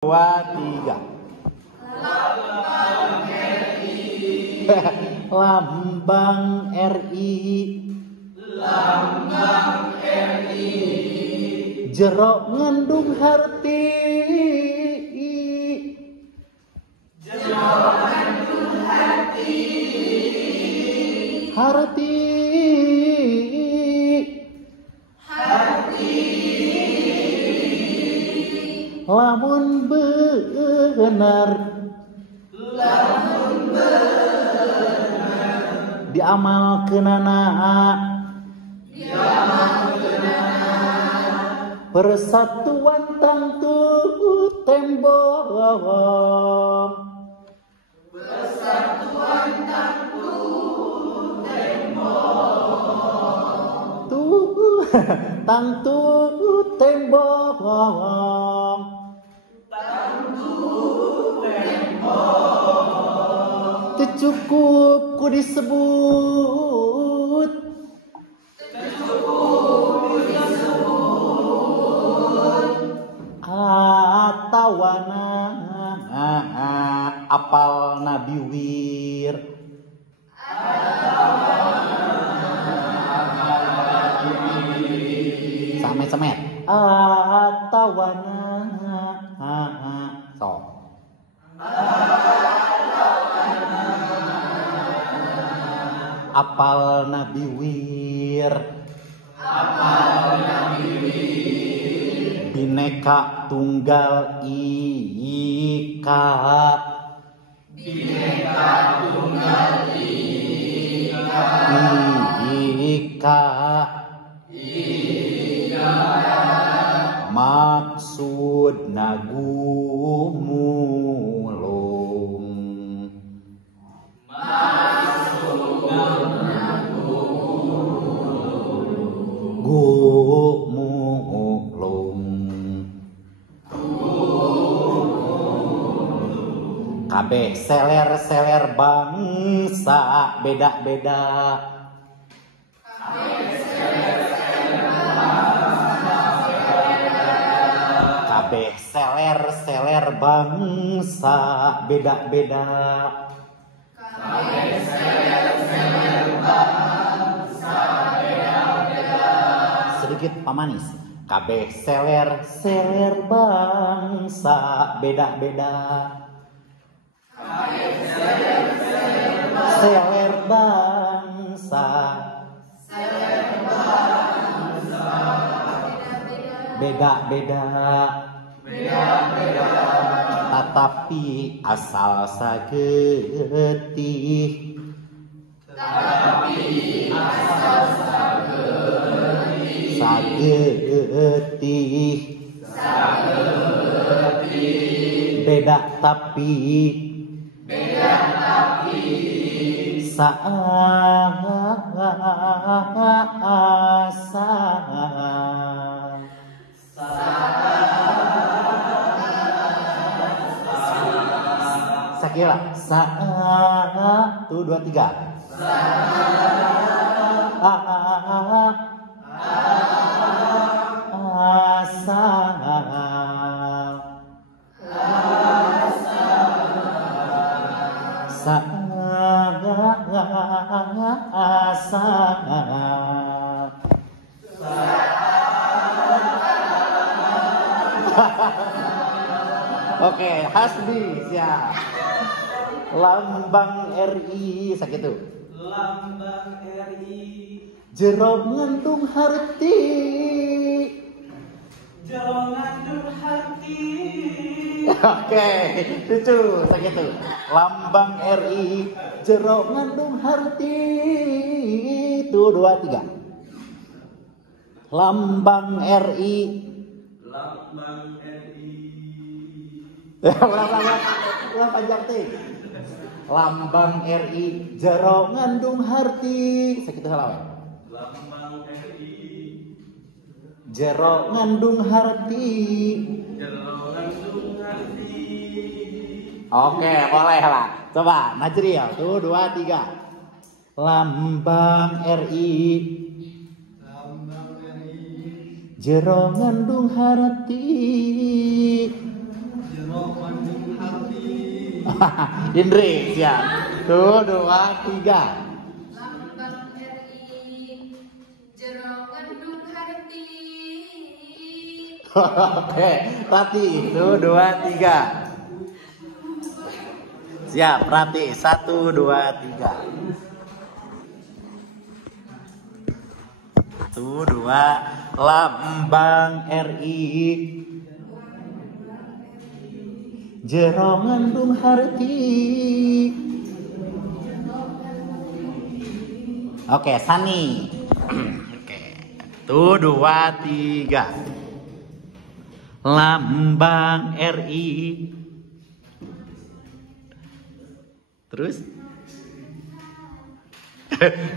Dua, tiga. Lambang RI. Lambang RI. Jero ngandung harti. Jero ngandung harti. Harti. Lamun bener, diamalkeunana, persatuan tangtu tembok, Persatuan tangtu tembok. tangtu tembok. Cukup ku disebut, atawana apal Nabi Wir. Samet atawana sok apal Nabi Wir. Bineka Tunggal Ika. Bineka Tunggal Ika. Maksud nagumulung. Kabeh seler bangsa beda-beda. Kabeh seler bangsa beda-beda. Sedikit pamanis. Kabeh seler bangsa beda-beda. Seler bangsa beda-beda. Tetapi asal sagetih. Sagetih. Beda tapi Sakila 1, 2, 3. Oke, Hasbi siap. Lambang RI sakitu. Lambang RI. Jero ngandung harti. Jero ngandung harti. Oke, lucu sakitu. Lambang RI jero ngandung harti. 1, 2, 3. Lambang RI. Lambang RI. Ulang panjang teh. Lambang RI jero ngandung harti. Sakitu halawe. Lambang RI. Jero ngandung harti. Jero ngandung harti. Oke, boleh lah. Coba Najri ya. 1, 2, 3. Lambang RI. Lambang RI. Jero ngandung harti. Jero Indri, siap. Tuh, 2, 3. Lambang RI Jero ngandung harti. Oke, Rati. Tuh, 2, 3. Siap, Rati. 1, 2, 3. Tuh, 2. Lambang RI Jero ngandung harti. Oke, Sani. Oke. Tuh, 2, 3. Lambang RI. Terus?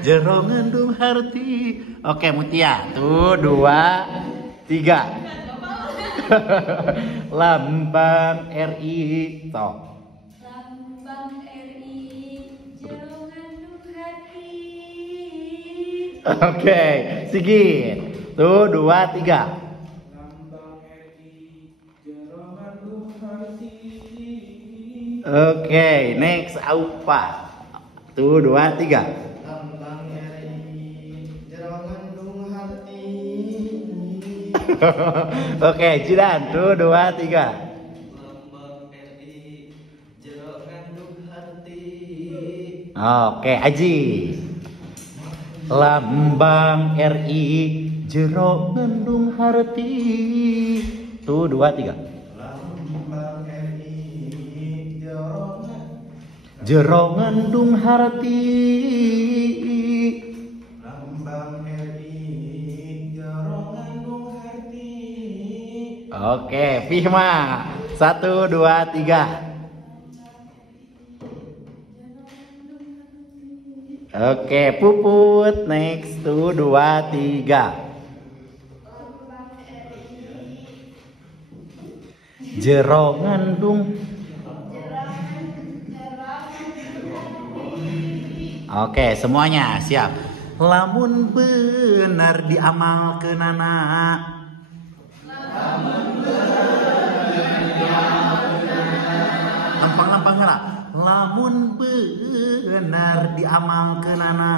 Jero ngandung harti. Oke, Mutia. Tuh, 2, 3. Lambang RI. Toh. Lambang RI Jero ngandung harti. Oke, Sigit. Tuh, 2, 3. Lambang RI Jero ngandung harti. Oke, next Aupa. Tuh, 2, 3. Lambang RI Jero ngandung harti. Oke, Jidan. Tuh, 2, 3. Lambang RI Jero ngandung harti. Oke, Aji. Lambang RI Jero ngandung harti. Tuh, 2, 3. Lambang RI Jero ngandung harti. Lambang RI Jero ngandung harti. Oke, Fihma. 1, 2, 3. Oke, Puput. Next. Tuh, 2, 3. Jero ngandung. Oke, semuanya siap. Lamun benar diamalkeunana. Lampang-lampang heula. Lamun benar diamalkeunana.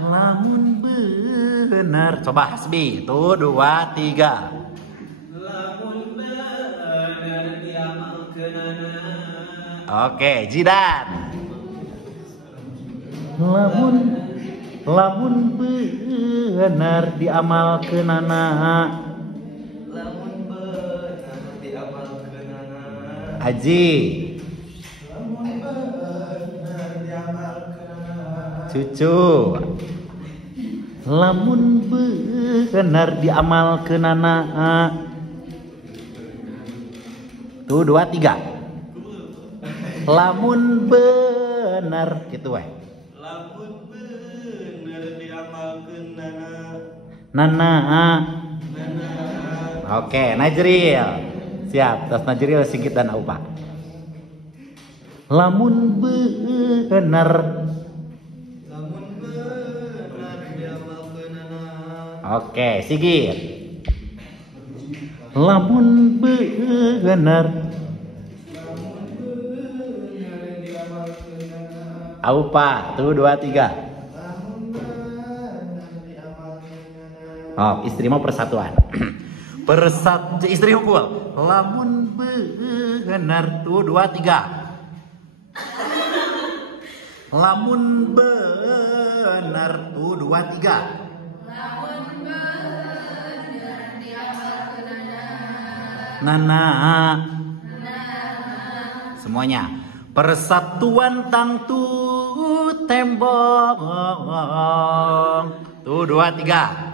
Lamun benar. Coba Hasbi. Tuh, 2, 3. Lamun bener diamalkeunana. Oke, Jidan. Lamun benar diamalkeunana. Lamun bener diamalkeunana. Aji. Lamun bener diamalkeunana. Cucu. Lamun benar diamalkeunana. Tuh, 2, 3. Lamun benar gitu we. Lamun bener diamalkeunana. Nana. Oke, Najril. Siap, tas Najril, Sigit dan Aupa. Lamun benar. Lamun bener diamalkeunana. Oke, Sigit. Lamun benar. Aupa, tuh 2, 3. Oh, istri mau persatuan. Istri hukum. Lamun benar, tuh 2, 3. Lamun benar, tuh 2, 3. Lamun bener diamalkeunana. Nana. Semuanya. Persatuan tangtu tembong. Tuh 2, 3.